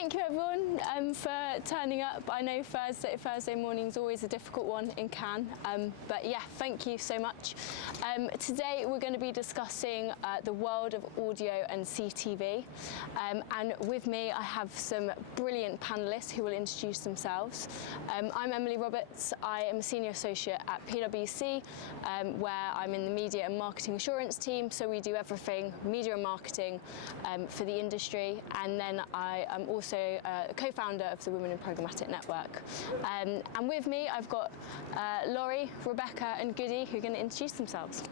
thank you everyone for turning up. I know Thursday morning is always a difficult one in Cannes, but yeah, thank you so much. Today we're going to be discussing the world of audio and CTV, and with me I have some brilliant panellists who will introduce themselves. I'm Emily Roberts. I am a senior associate at PwC, where I'm in the media and marketing assurance team, so we do everything media and marketing for the industry, and then I am also a co-founder of the Women in Programmatic Network. And with me I've got Laurie, Rebecca and Goody, who are going to introduce themselves.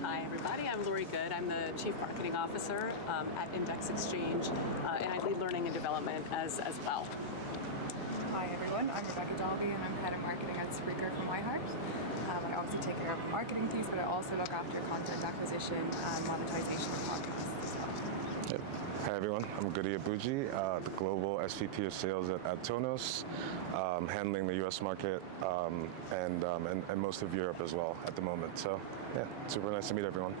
Hi everybody, I'm Laurie Goode. I'm the Chief Marketing Officer at Index Exchange, and I lead learning and development as well. Hi everyone, I'm Rebecca Dalby and I'm Head of Marketing at Spreaker from iHeart. I obviously take care of the marketing piece, but I also look after content acquisition and monetization of podcasts as well. Yep. Hi everyone, I'm Goody Egbuji, the Global SVP of Sales at Adtonos, handling the US market and most of Europe as well at the moment. So yeah, super nice to meet everyone.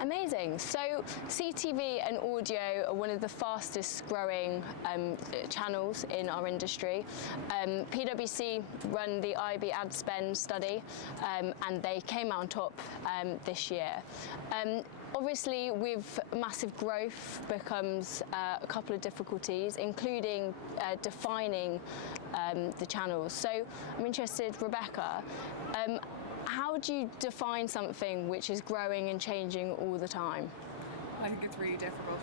Amazing. So CTV and audio are one of the fastest growing channels in our industry. PwC run the IB ad spend study, and they came out on top this year. Obviously, with massive growth becomes a couple of difficulties, including defining the channels. So I'm interested, Rebecca, how do you define something which is growing and changing all the time? I think it's really difficult,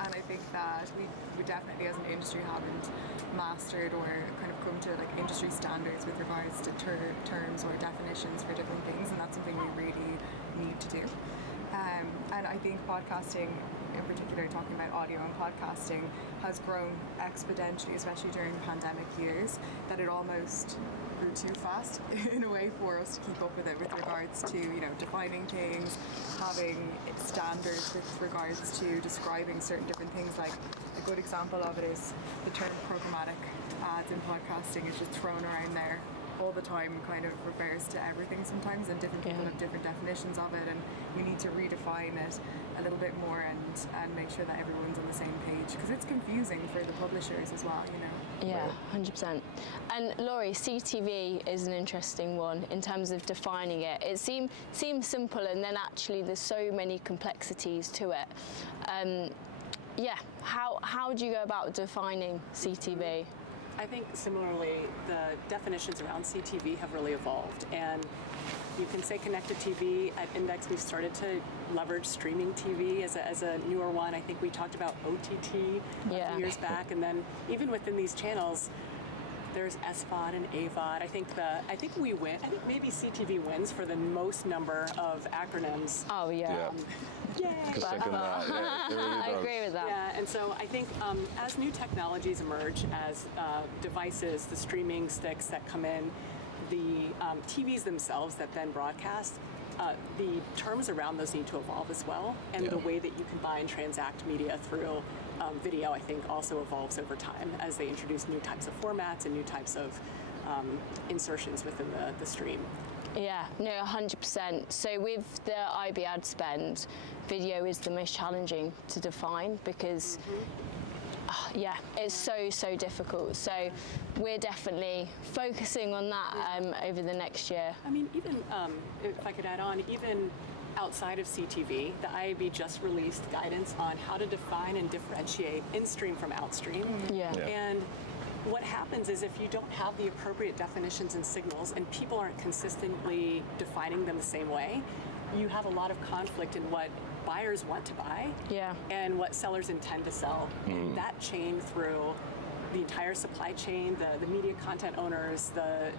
and I think that we definitely as an industry haven't mastered or kind of come to like industry standards with regards to terms or definitions for different things, and that's something we really need to do. And I think podcasting, in particular talking about audio and podcasting, has grown exponentially, especially during pandemic years, that it almost grew too fast in a way for us to keep up with it with regards to, you know, defining things, having standards with regards to describing certain different things. Like a good example of it is the term programmatic ads in podcasting is just thrown around there all the time, kind of refers to everything sometimes, and different people have different definitions of it, and we need to redefine it a little bit more and make sure that everyone's on the same page, because it's confusing for the publishers as well, you know. Yeah, 100%. And Laurie, CTV is an interesting one in terms of defining it. It seems simple, and then actually there's so many complexities to it. Yeah, how do you go about defining CTV? I think similarly, the definitions around CTV have really evolved, and you can say connected TV. At Index, we've started to leverage streaming TV as a newer one. I think we talked about OTT a few years back, and then even within these channels, there's SVOD and AVOD. I think we win. I think maybe CTV wins for the most number of acronyms. Oh yeah. Yay! I agree with that. Yeah, and so I think as new technologies emerge, as devices, the streaming sticks that come in, the TVs themselves that then broadcast, the terms around those need to evolve as well, and the way that you can buy and transact media through video, I think, also evolves over time as they introduce new types of formats and new types of insertions within the stream. Yeah, no, 100%. So with the IB ad spend, video is the most challenging to define because, it's so difficult. So we're definitely focusing on that over the next year. I mean, even if I could add on, even outside of CTV, the IAB just released guidance on how to define and differentiate in-stream from outstream. And what happens is if you don't have the appropriate definitions and signals and people aren't consistently defining them the same way, you have a lot of conflict in what buyers want to buy and what sellers intend to sell. And that chain through the entire supply chain, the media content owners, the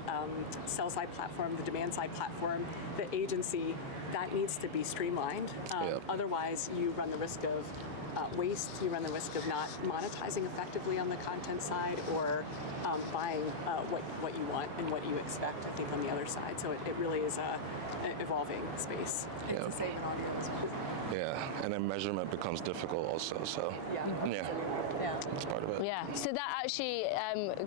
sell side platform, the demand side platform, the agency, that needs to be streamlined. Otherwise, you run the risk of waste, you run the risk of not monetizing effectively on the content side, or buying what you want and what you expect, I think, on the other side. So it really is an evolving space. It's the same in audio as well. Yeah, and then measurement becomes difficult also, so that's part of it. Yeah, so that actually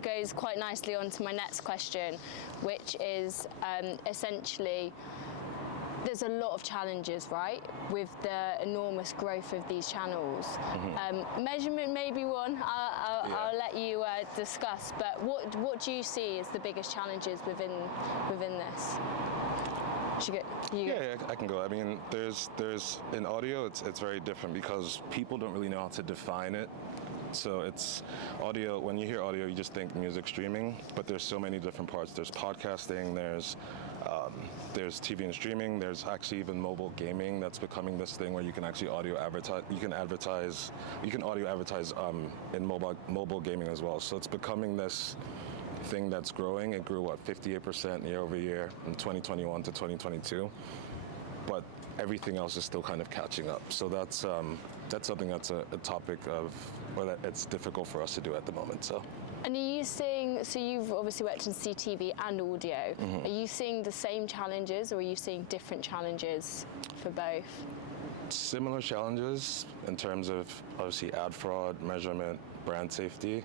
goes quite nicely on to my next question, which is essentially, there's a lot of challenges, right, with the enormous growth of these channels. Measurement may be one. I'll let you discuss. But what do you see as the biggest challenges within this? Yeah, I can go. I mean, there's in audio, it's very different because people don't really know how to define it. So it's audio. When you hear audio, you just think music streaming, but there's so many different parts. There's podcasting. There's TV and streaming. There's actually even mobile gaming that's becoming this thing where you can actually audio advertise. You can audio advertise in mobile gaming as well. So it's becoming this thing that's growing. It grew 58% year over year from 2021 to 2022, but everything else is still kind of catching up. So that's something that's a topic of, or that it's difficult for us to do at the moment. So. And are you seeing, so you've obviously worked in CTV and audio, are you seeing the same challenges or are you seeing different challenges for both? Similar challenges in terms of obviously ad fraud, measurement, brand safety.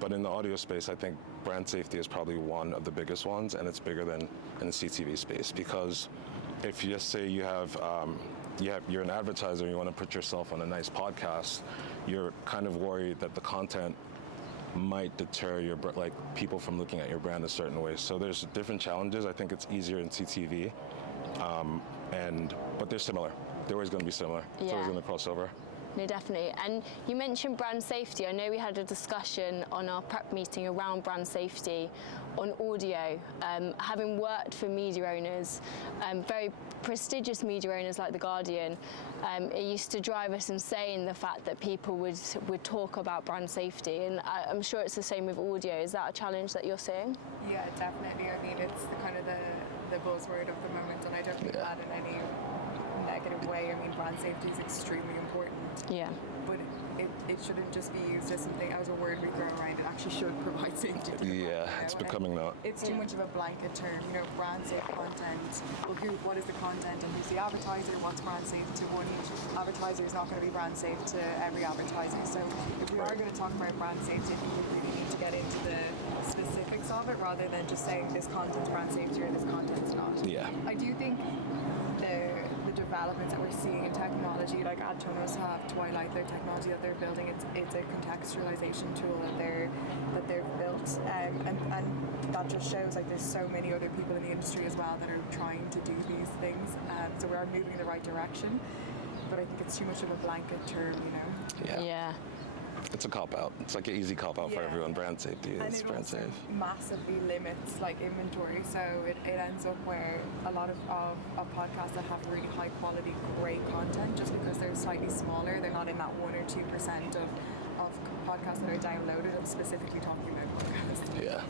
But in the audio space, I think brand safety is probably one of the biggest ones, and it's bigger than in the CTV space, because if you just say you're an advertiser and you want to put yourself on a nice podcast, you're kind of worried that the content might deter people from looking at your brand a certain way. So there's different challenges. I think it's easier in CTV, but they're similar. They're always going to be similar. It's always going to cross over. No, definitely. And you mentioned brand safety. I know we had a discussion on our prep meeting around brand safety on audio. Having worked for media owners, very prestigious media owners like The Guardian, it used to drive us insane, the fact that people would talk about brand safety. And I'm sure it's the same with audio. Is that a challenge that you're seeing? Yeah, definitely. I mean, it's the kind of the buzzword of the moment, and I don't think that in any negative way. I mean, brand safety is extremely important. Yeah. But it shouldn't just be used as something, as a word we throw around. It actually should provide safety to the brand, Yeah, it's becoming that. It's too much of a blanket term, brand safe content. Well, what is the content and who's the advertiser? What's brand safe to one advertiser is not going to be brand safe to every advertiser. So if we are going to talk about brand safety, I think we really need to get into the specifics of it rather than just saying this content's brand safety or this content's not. Yeah. I do think the developments that we're seeing in technology, like Adtonos have Twilight, their technology that they're building, it's a contextualization tool that they've built, and that just shows like there's so many other people in the industry as well that are trying to do these things. So we are moving in the right direction, but I think it's too much of a blanket term, Yeah. It's a cop-out. It's like an easy cop-out for everyone. Brand safety is brand safe. Massively limits inventory, so it ends up where a lot of podcasts that have really high quality, great content, just because they're slightly smaller, they're not in that 1 or 2% of podcasts that are downloaded. I'm specifically talking about podcasts. Yeah.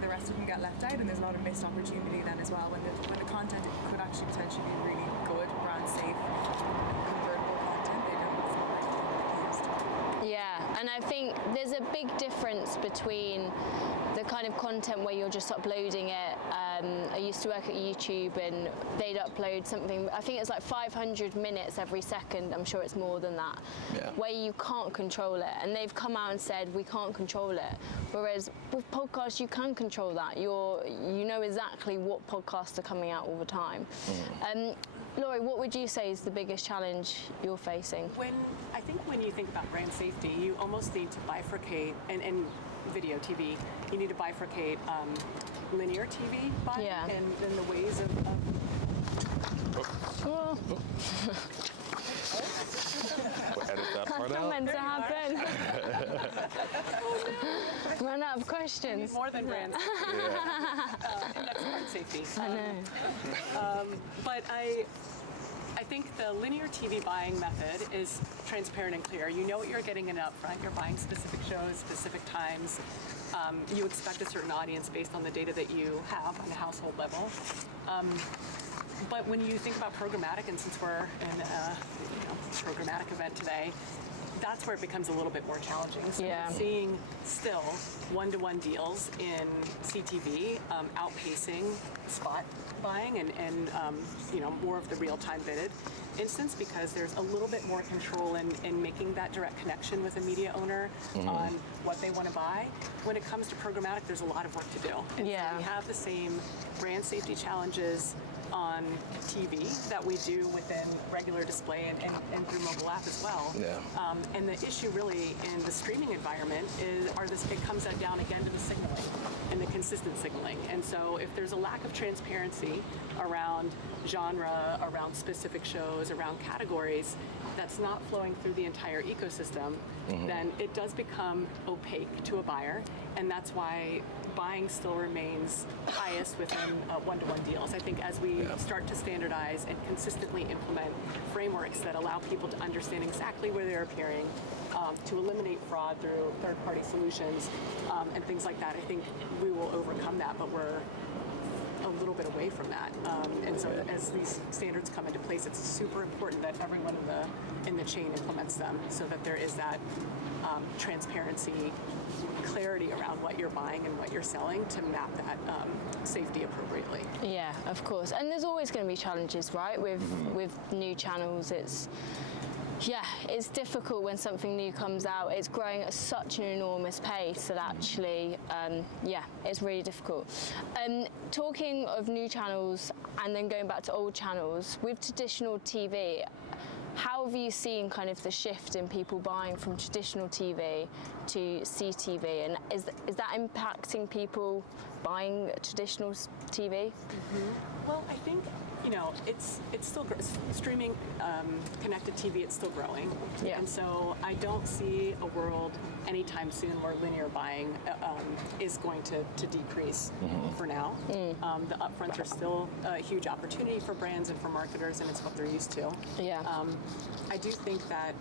The rest of them get left out, and there's a lot of missed opportunity then as well when the content could actually potentially be really good, brand safe, convertible content. Yeah, and I think there's a big difference between the kind of content where you're just uploading it. I used to work at YouTube and they'd upload something, I think it's like 500 minutes every second, I'm sure it's more than that, where you can't control it. And they've come out and said, we can't control it. Whereas with podcasts, you can control that. You know exactly what podcasts are coming out all the time. Laurie, what would you say is the biggest challenge you're facing? I think when you think about brand safety, you almost need to bifurcate, and video TV, you need to bifurcate linear TV buying and then the ways of We'll edit that part out. Meant to happen. Run out of questions. more than brand safety. And that's brand safety. I know. But I think the linear TV buying method is transparent and clear. You know what you're getting in upfront. You're buying specific shows, specific times. You expect a certain audience based on the data that you have on a household level. But when you think about programmatic, and since we're in a programmatic event today, that's where it becomes a little bit more challenging. So we're seeing still one-to-one deals in CTV outpacing spot buying and more of the real-time bidded instance, because there's a little bit more control in making that direct connection with a media owner on what they want to buy. When it comes to programmatic, there's a lot of work to do. And so we have the same brand safety challenges on TV that we do within regular display and through mobile app as well. And the issue really in the streaming environment it comes down again to the signaling and the consistent signaling. And so if there's a lack of transparency around genre, around specific shows, around categories, that's not flowing through the entire ecosystem, then it does become opaque to a buyer. And that's why buying still remains highest within one-to-one deals. I think as we start to standardize and consistently implement frameworks that allow people to understand exactly where they're appearing, to eliminate fraud through third-party solutions and things like that, I think we will overcome that, but we're a little bit away from that. And so as these standards come into place, it's super important that everyone in the chain implements them so that there is that transparency, clarity around what you're buying and what you're selling to map that safety appropriately. Yeah, of course. And there's always going to be challenges, right? With new channels, it's difficult when something new comes out. It's growing at such an enormous pace that actually, it's really difficult. Talking of new channels and then going back to old channels, with traditional TV, how have you seen kind of the shift in people buying from traditional TV to CTV, and is that impacting people buying traditional TV? Well, I think it's still streaming, connected TV. It's still growing, and so I don't see a world anytime soon where linear buying is going to decrease for now. The upfronts are still a huge opportunity for brands and for marketers, and it's what they're used to. I do think that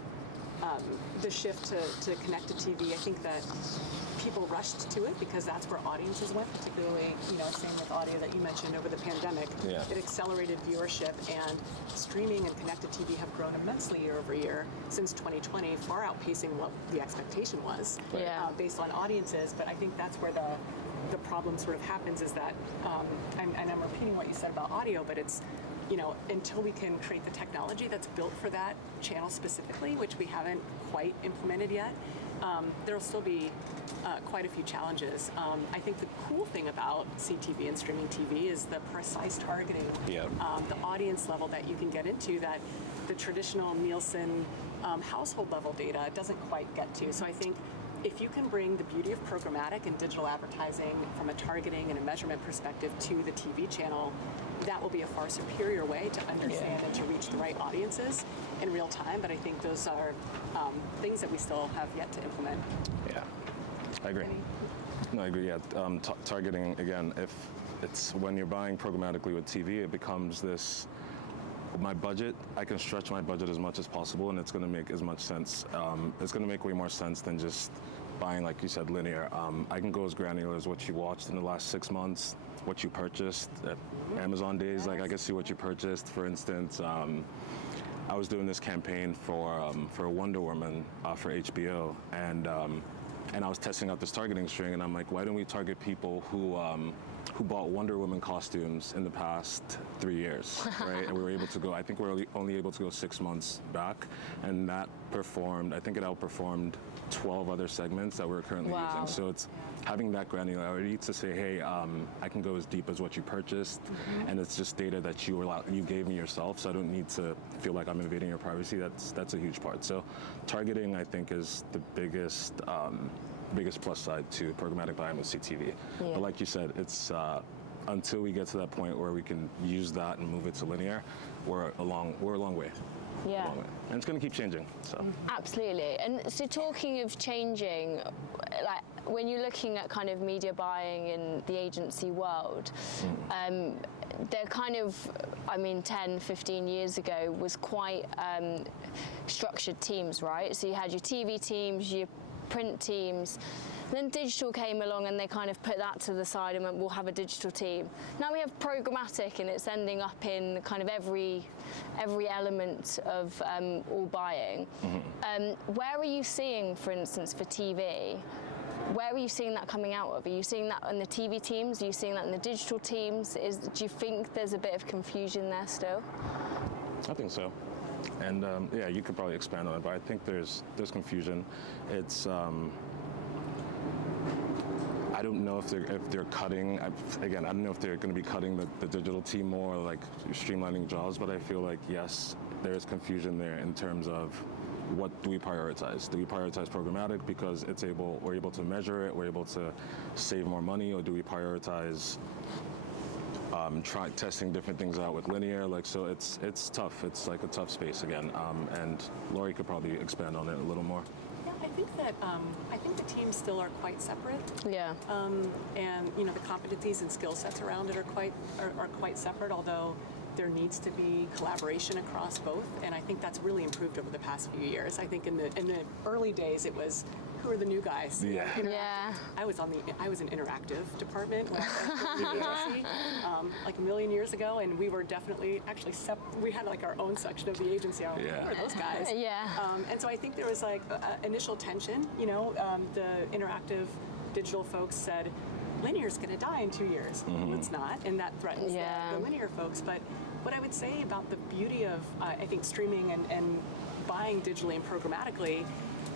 the shift to connected TV, I think that people rushed to it because that's where audiences went, particularly, same with audio that you mentioned over the pandemic. It accelerated viewership, and streaming and connected TV have grown immensely year over year since 2020, far outpacing what the expectation was based on audiences. But I think that's where the problem sort of happens, is that, and I'm repeating what you said about audio, but it's, until we can create the technology that's built for that channel specifically, which we haven't quite implemented yet, there'll still be quite a few challenges. I think the cool thing about CTV and streaming TV is the precise targeting, the audience level that you can get into that the traditional Nielsen household level data doesn't quite get to. So I think if you can bring the beauty of programmatic and digital advertising from a targeting and a measurement perspective to the TV channel, that will be a far superior way to understand and to reach the right audiences in real time. But I think those are things that we still have yet to implement. Yeah, I agree. No, I agree. Yeah, targeting, again, if it's when you're buying programmatically with TV, it becomes this. My budget, I can stretch my budget as much as possible, and it's going to make as much sense. It's going to make way more sense than just buying, like you said, linear. I can go as granular as what you watched in the last 6 months, what you purchased at Amazon days. Like I can see what you purchased. For instance, I was doing this campaign for Wonder Woman for HBO, and I was testing out this targeting string, and I'm like, why don't we target people who bought Wonder Woman costumes in the past 3 years, right? And we were able to go, I think we're only able to go 6 months back, and that performed, I think it outperformed 12 other segments that we're currently using. So it's having that granularity to say, hey, I can go as deep as what you purchased, and it's just data that you gave me yourself, so I don't need to feel like I'm invading your privacy. That's a huge part. So targeting, I think, is the biggest plus side to programmatic buying with CTV. But like you said, it's until we get to that point where we can use that and move it to linear, we're a long way. Yeah. And it's going to keep changing. So. Absolutely. And so talking of changing, like when you're looking at kind of media buying in the agency world, they're kind of, 10, 15 years ago was quite structured teams, right? So you had your TV teams, your print teams. Then digital came along and they kind of put that to the side and went, we'll have a digital team. Now we have programmatic, and it's ending up in kind of every element of all buying. Where are you seeing, for instance, for TV, where are you seeing that coming out of? Are you seeing that on the TV teams? Are you seeing that in the digital teams? Do you think there's a bit of confusion there still? I think so. And yeah, you could probably expand on it, but I think there's confusion. It's I don't know if they're cutting. Again, I don't know if they're going to be cutting the digital team more, or like streamlining jobs. But I feel like yes, there is confusion there in terms of what do we prioritize? Do we prioritize programmatic because we're able to measure it, we're able to save more money, or do we prioritize testing different things out with linear? Like, so it's tough. It's like a tough space again. And Laurie could probably expand on it a little more. Yeah, I think the teams still are quite separate. Yeah. And the competencies and skill sets around it are quite separate. Although there needs to be collaboration across both, and I think that's really improved over the past few years. I think in the early days it was, who are the new guys? Yeah. Yeah. I was in interactive department when I was at the agency, like a million years ago, and we were definitely actually we had like our own section of the agency. Who are those guys? Yeah. And so I think there was like initial tension. The interactive digital folks said, linear's going to die in 2 years. Well, it's not, and that threatens the linear folks. But what I would say about the beauty of, I think, streaming and buying digitally and programmatically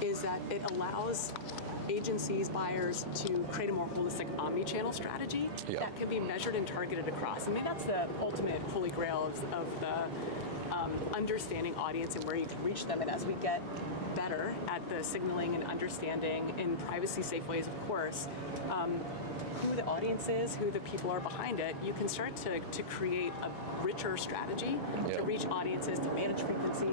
is that it allows agencies, buyers to create a more holistic omnichannel strategy that can be measured and targeted across. I mean, that's the ultimate holy grail of the understanding audience and where you can reach them. And as we get better at the signaling and understanding in privacy-safe ways, of course, who the audience is, who the people are behind it, you can start to create a richer strategy to reach audiences, to manage frequency,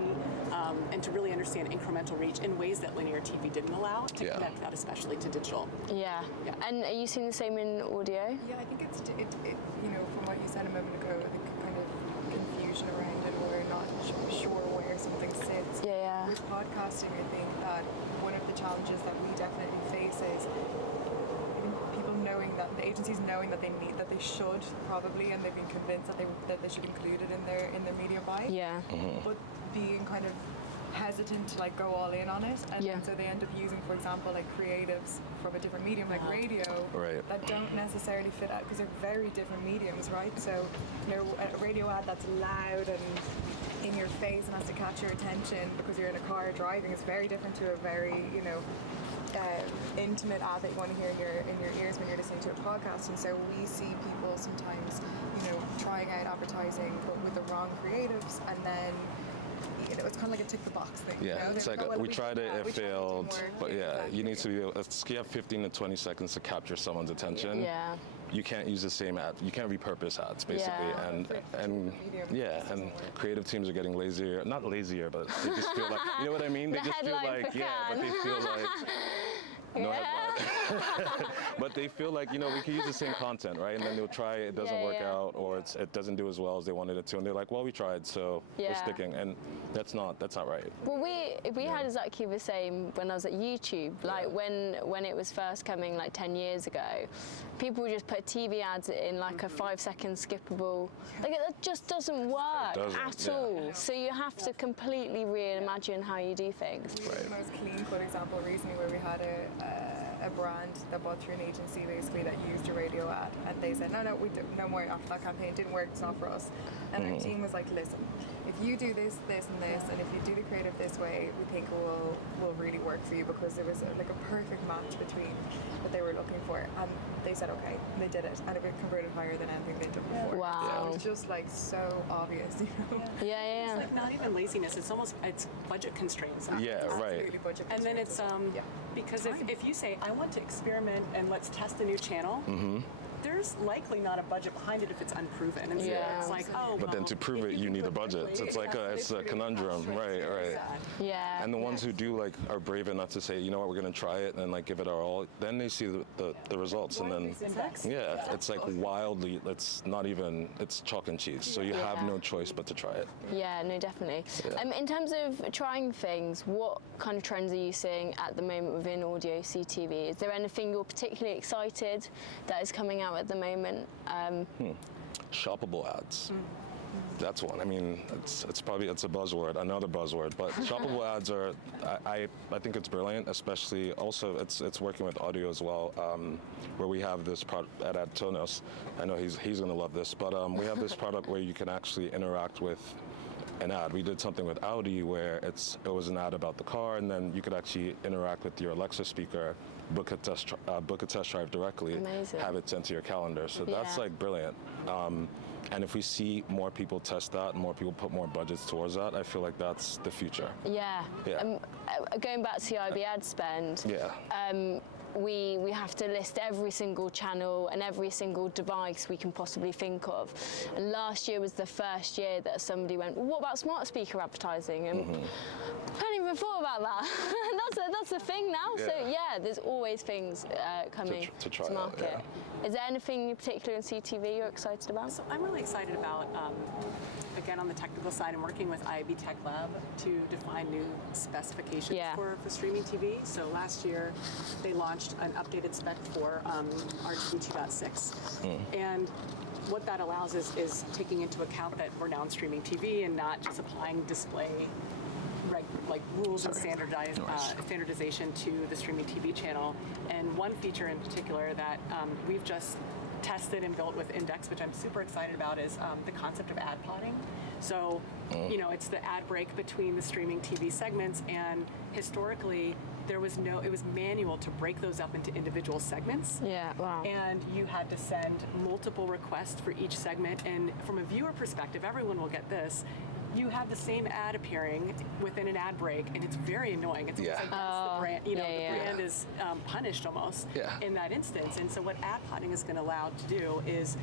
and to really understand incremental reach in ways that linear TV didn't allow, to connect that especially to digital. Yeah. And are you seeing the same in audio? Yeah, I think it's from what you said a moment ago, the kind of confusion around it, or not sure where something sits. Yeah. With podcasting, I think that one of the challenges that we definitely face is people knowing that the agencies knowing that they should probably, and they've been convinced that they should include it in their media buy. Yeah. But being kind of hesitant to like go all in on it, and so they end up using, for example, like creatives from a different medium like radio that don't necessarily fit out because they're very different mediums, right? So a radio ad that's loud and in your face and has to catch your attention because you're in a car driving is very different to a very intimate ad that you want to hear in your ears when you're listening to a podcast. And so we see people sometimes trying out advertising but with the wrong creatives, and then it's kind of like a tick the box thing. Yeah, it's like we tried it, it failed. But you need to be able, you have 15 to 20 seconds to capture someone's attention. Yeah. You can't use the same ad. You can't repurpose ads, basically. And creative teams are getting lazier. Not lazier, but they just feel like, you know what I mean? They just feel like, but they feel like, no headline. But they feel like, we can use the same content, right? And then they'll try it doesn't work out, or it doesn't do as well as they wanted it to, and they're like, well, we tried, so we're sticking. And that's not right. Well, we had exactly the same when I was at YouTube. Like when it was first coming, like 10 years ago, people would just put TV ads in like a 5-second skippable. Like it just doesn't work at all. So you have to completely reimagine how you do things. We had the most clean-cut example recently where we had a brand that bought through an agency basically that used a radio ad, and they said no more after that campaign. It didn't work, it's not for us. And our team was like, listen, if you do this and this, and if you do the creative this way, we think it will really work for you, because there was like a perfect match between what they were looking for. And they said okay, and they did it, and it converted higher than anything they'd done before. Wow. So it was just like so obvious, Yeah. It's like not even laziness, it's budget constraints. Yeah, right. Budget and then it's because if you say, I want to experiment and let's test a new channel, there's likely not a budget behind it if it's unproven. And so it's like, But then to prove it, you need a budget. So it's like it's a conundrum, right? Yeah. And the ones who do are brave enough to say, you know what, we're gonna try it and give it our all. Then they see the results, and then it's like wildly. It's not even. It's chalk and cheese. So you have no choice but to try it. Yeah, no, definitely. Yeah. In terms of trying things, what kind of trends are you seeing at the moment within audio CTV? Is there anything you're particularly excited that is coming out at the moment? Shoppable ads. That's one. I mean, it's a buzzword, another buzzword. But shoppable ads are, I think it's brilliant. Especially also, it's working with audio as well, where we have this product at Adtonos. I know he's gonna love this, but we have this product where you can actually interact with an ad. We did something with Audi where it was an ad about the car, and then you could actually interact with your Alexa speaker, book a test drive directly, Amazing. have it sent to your calendar. So that's like brilliant. And if we see more people test that, and more people put more budgets towards that, I feel like that's the future. Yeah. Yeah. Going back to the IB ad spend. Yeah. We have to list every single channel and every single device we can possibly think of. And last year was the first year that somebody went, well, what about smart speaker advertising? And I hadn't even thought about that. that's a thing now. Yeah. So yeah, there's always things coming to try to market. out, Is there anything in particular in CTV you're excited about? So I'm really excited about, again, on the technical side, I'm working with IAB Tech Lab to define new specifications for streaming TV. So last year, they launched an updated spec for RTB 2.6. And what that allows is taking into account that we're now in streaming TV and not just applying display like rules and standardization to the streaming TV channel. And one feature in particular that we've just tested and built with Index, which I'm super excited about, is the concept of ad podding. So, you know, it's the ad break between the streaming TV segments, and historically it was manual to break those up into individual segments. Yeah, wow. And you had to send multiple requests for each segment, and from a viewer perspective, everyone will get this. You have the same ad appearing within an ad break, and it's very annoying. It's almost like that's the brand, the brand is punished almost in that instance. And so what ad podding is going to allow to do is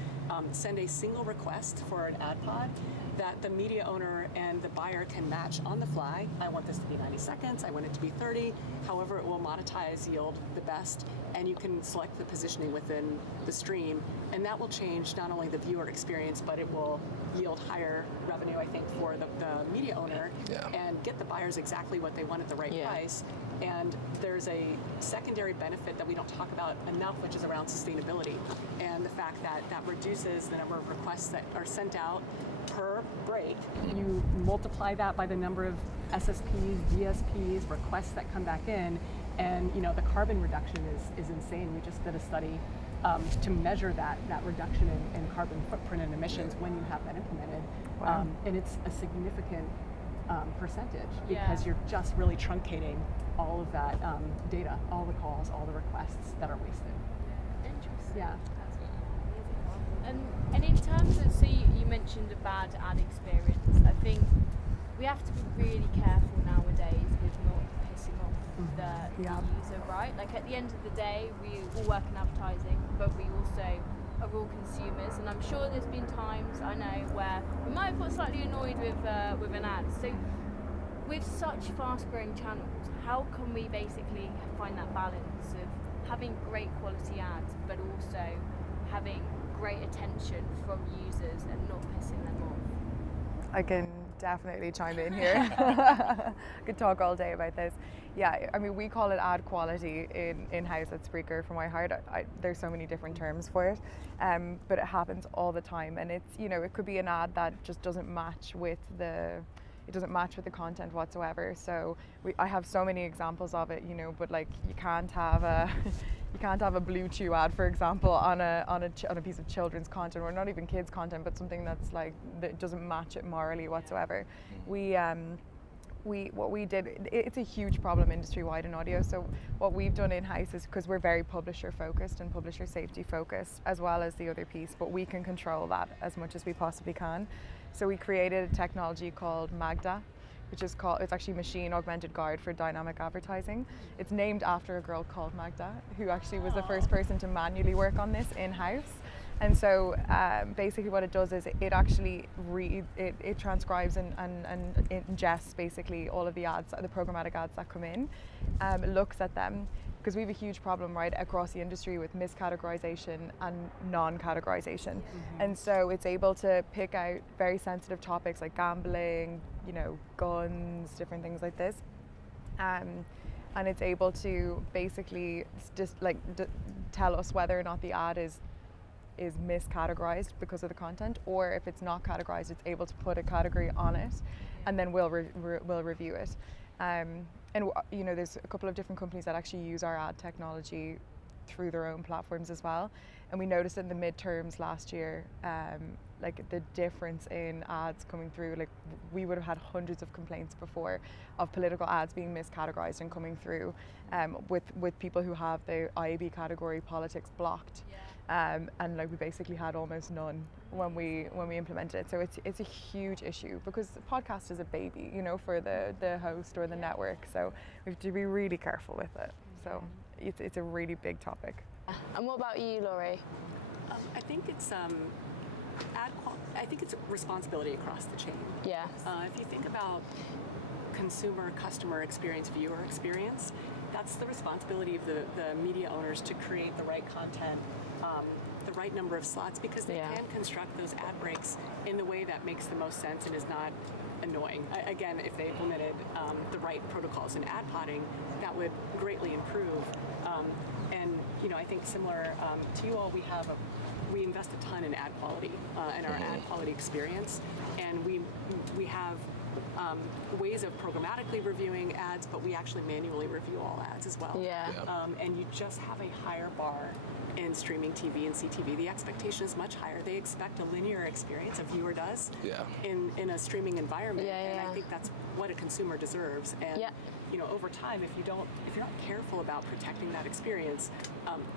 send a single request for an ad pod that the media owner and the buyer can match on the fly. I want this to be 90 seconds, I want it to be 30, however it will monetize yield the best, and you can select the positioning within the stream, and that will change not only the viewer experience, but it will yield higher revenue, I think, for the media owner and get the buyers exactly what they want at the right price. And there's a secondary benefit that we don't talk about enough, which is around sustainability, and the fact that that reduces the number of requests that are sent out per break. You multiply that by the number of SSPs, DSPs, requests that come back in, and you know the carbon reduction is insane. We just did a study to measure that reduction in carbon footprint and emissions when you have that implemented, and it's a significant percentage because you're just really truncating all of that data, all the calls, all the requests that are wasted. Interesting. Yeah. And in terms of, so you mentioned a bad ad experience, I think we have to be really careful nowadays with not pissing off the user, right? Like at the end of the day, we all work in advertising, but we also are all consumers, and I'm sure there's been times, I know, where we might have got slightly annoyed with an ad. So with such fast-growing channels, how can we basically find that balance of having great quality ads, but also having great attention from users and not pissing them off? I can definitely chime in here. I could talk all day about this. Yeah, I mean, we call it ad quality in-house at Spreaker from iHeart. There's so many different terms for it, but it happens all the time. And it's, you know, it could be an ad that just doesn't match with the content whatsoever. So I have so many examples of it, you know, but like you can't have a Blue Chew ad, for example, on a piece of children's content, or not even kids content, but something that's like that doesn't match it morally whatsoever. What we did, it's a huge problem industry-wide in audio. So what we've done in-house is, because we're very publisher focused and publisher safety focused, as well as the other piece, but we can control that as much as we possibly can. So we created a technology called Magda, which is it's actually Machine Augmented Guard for Dynamic Advertising. It's named after a girl called Magda, who actually was the first person to manually work on this in-house. And so basically what it does is it actually it transcribes and ingests basically all of the ads, the programmatic ads that come in, looks at them, because we have a huge problem right across the industry with miscategorization and non-categorization. And so it's able to pick out very sensitive topics like gambling, you know, guns, different things like this. And it's able to basically just tell us whether or not the ad is is miscategorized because of the content, or if it's not categorized, it's able to put a category on it, and then we'll review it. And you know, there's a couple of different companies that actually use our ad technology through their own platforms as well. And we noticed in the midterms last year, like the difference in ads coming through. Like we would have had hundreds of complaints before of political ads being miscategorized and coming through, with people who have the IAB category politics blocked. And like we basically had almost none when we implemented it. So it's a huge issue because the podcast is a baby, you know, for the host or the network. So we have to be really careful with it. So it's a really big topic. And what about you, Laurie? I think it's I think it's responsibility across the chain. Yeah. If you think about consumer, customer experience, viewer experience, that's the responsibility of the media owners to create the right content, the right number of slots, because they can construct those ad breaks in the way that makes the most sense and is not annoying. Again, if they implemented the right protocols in ad podding, that would greatly improve. And you know, I think similar to you all, we invest a ton in ad quality and our ad quality experience, and we have ways of programmatically reviewing ads, but we actually manually review all ads as well. And you just have a higher bar in streaming TV and CTV. The expectation is much higher. They expect a linear experience, a viewer does, in a streaming environment, and I think that's what a consumer deserves. And you know, over time, if you're not careful about protecting that experience,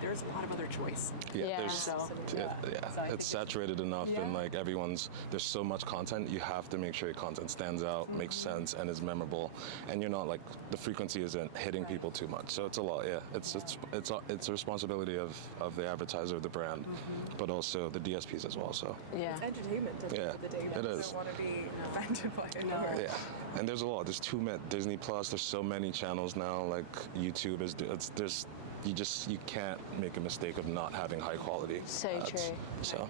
there's a lot of other choice. It's saturated enough, and like there's so much content. You have to make sure your content stands out, makes sense, and is memorable, and you're not like the frequency isn't hitting people too much. So it's a lot. It's a responsibility of the advertiser, of the brand, but also the DSPs as well. So it's entertainment at the end of the day. It is. Don't want to be offended by it. And there's a lot. There's too many. Disney Plus. There's so many channels now. Like YouTube is. You can't make a mistake of not having high quality. So ads. true. So.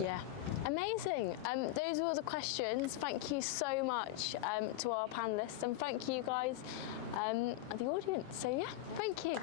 Yeah, amazing. Those were all the questions. Thank you so much to our panelists, and thank you guys, the audience. So yeah, thank you.